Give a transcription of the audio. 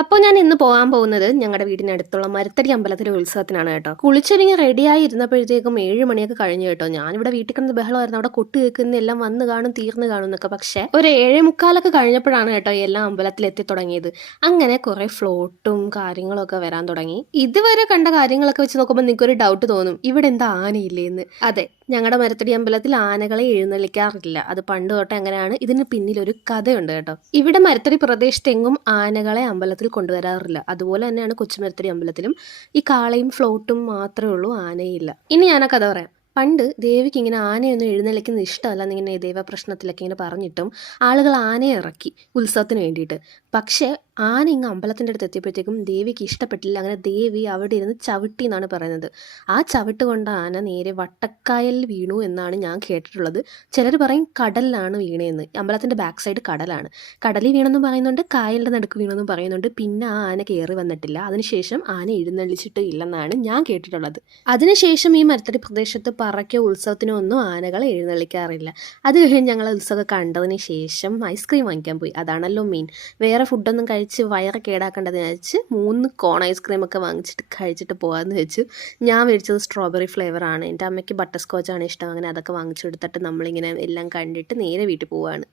അപ്പോൾ ഞാൻ ഇന്ന് പോകാൻ പോകുന്നത് ഞങ്ങളുടെ വീടിനടുത്തുള്ള മരത്തടി അമ്പലത്തിലെ ഉത്സവത്തിനാണ് കേട്ടോ. കുളിച്ചൊരുങ്ങി റെഡിയായി ഇരുന്നപ്പോഴത്തേക്കും 7 മണിയൊക്കെ കഴിഞ്ഞു കേട്ടോ. ഞാനിവിടെ വീട്ടിൽ കിടന്ന് ബഹളമായിരുന്നു, അവിടെ കൊട്ട് കേൾക്കുന്ന എല്ലാം വന്ന് കാണും തീർന്നു കാണും എന്നൊക്കെ. പക്ഷേ ഒരു 7:45 കഴിഞ്ഞപ്പോഴാണ് കേട്ടോ എല്ലാം അമ്പലത്തിൽ എത്തി തുടങ്ങിയത്. അങ്ങനെ കുറെ ഫ്ലോട്ടും കാര്യങ്ങളൊക്കെ വരാൻ തുടങ്ങി. ഇതുവരെ കണ്ട കാര്യങ്ങളൊക്കെ വെച്ച് നോക്കുമ്പോൾ നിങ്ങൾക്കൊരു ഡൗട്ട് തോന്നും, ഇവിടെ എന്താ ആനയില്ലേ എന്ന്. അതെ, ഞങ്ങളുടെ മരത്തടി അമ്പലത്തിൽ ആനകളെ എഴുന്നള്ളിക്കാറില്ല. അത് പണ്ട് തൊട്ടേ അങ്ങനെയാണ്. ഇതിന് പിന്നിലൊരു കഥയുണ്ട് കേട്ടോ. ഇവിടെ മരത്തടി പ്രദേശത്തെങ്ങും ആനകളെ അമ്പലത്തിൽ കൊണ്ടുവരാറില്ല. അതുപോലെ തന്നെയാണ് കൊച്ചുമരത്തടി അമ്പലത്തിലും. ഈ കാളയും ഫ്ലോട്ടും മാത്രമേ ഉള്ളൂ, ആനയില്ല. ഇനി ഞാൻ ആ കഥ പറയാം. പണ്ട് ദേവിക്ക് ഇങ്ങനെ ആനയൊന്നും എഴുന്നള്ളിക്കുന്നത് ഇഷ്ടമല്ല എന്നിങ്ങനെ ദേവപ്രശ്നത്തിലൊക്കെ ഇങ്ങനെ പറഞ്ഞിട്ടും ആളുകൾ ആനയെ ഇറക്കി ഉത്സവത്തിന് വേണ്ടിയിട്ട്. പക്ഷേ ആന ഇങ്ങ് അമ്പലത്തിൻ്റെ അടുത്ത് എത്തിയപ്പോഴത്തേക്കും ദേവിക്ക് ഇഷ്ടപ്പെട്ടില്ല. അങ്ങനെ ദേവി അവിടെ ഇരുന്ന് ചവിട്ടി എന്നാണ് പറയുന്നത്. ആ ചവിട്ട് കൊണ്ട് ആന നേരെ വട്ടക്കായലിൽ വീണു എന്നാണ് ഞാൻ കേട്ടിട്ടുള്ളത്. ചിലർ പറയും കടലിലാണ് വീണതെന്ന്. അമ്പലത്തിൻ്റെ ബാക്ക് സൈഡ് കടലാണ്. കടലിൽ വീണെന്നും പറയുന്നുണ്ട്, കായലിൻ്റെ നടുക്ക് വീണെന്നും പറയുന്നുണ്ട്. പിന്നെ ആ ആന കയറി വന്നിട്ടില്ല. അതിനുശേഷം ആന എഴുന്നള്ളിച്ചിട്ട് ഇല്ലെന്നാണ് ഞാൻ കേട്ടിട്ടുള്ളത്. അതിനുശേഷം ഈ മരത്തടി പ്രദേശത്ത് പറയ്ക്കോ ഉത്സവത്തിനോ ഒന്നും ആനകൾ എഴുന്നള്ളിക്കാറില്ല. അത് കഴിഞ്ഞ് ഞങ്ങൾ ഉത്സവം കണ്ടതിന് ശേഷം ഐസ്ക്രീം വാങ്ങിക്കാൻ പോയി. അതാണല്ലോ മെയിൻ. വേറെ ഫുഡൊന്നും കഴിച്ച് വയറ് കേടാക്കേണ്ടതെന്ന് വെച്ച് 3 കോൺ ഐസ്ക്രീമൊക്കെ വാങ്ങിച്ചിട്ട് കഴിച്ചിട്ട് പോകാമെന്ന് വെച്ചു. ഞാൻ മേടിച്ചത് സ്ട്രോബെറി ഫ്ലേവറാണ്. എൻ്റെ അമ്മയ്ക്ക് ബട്ടർ സ്കോച്ചാണ് ഇഷ്ടം. അങ്ങനെ അതൊക്കെ വാങ്ങിച്ചു കൊടുത്തിട്ട് നമ്മളിങ്ങനെ എല്ലാം കണ്ടിട്ട് നേരെ വീട്ടിൽ പോവുകയാണ്.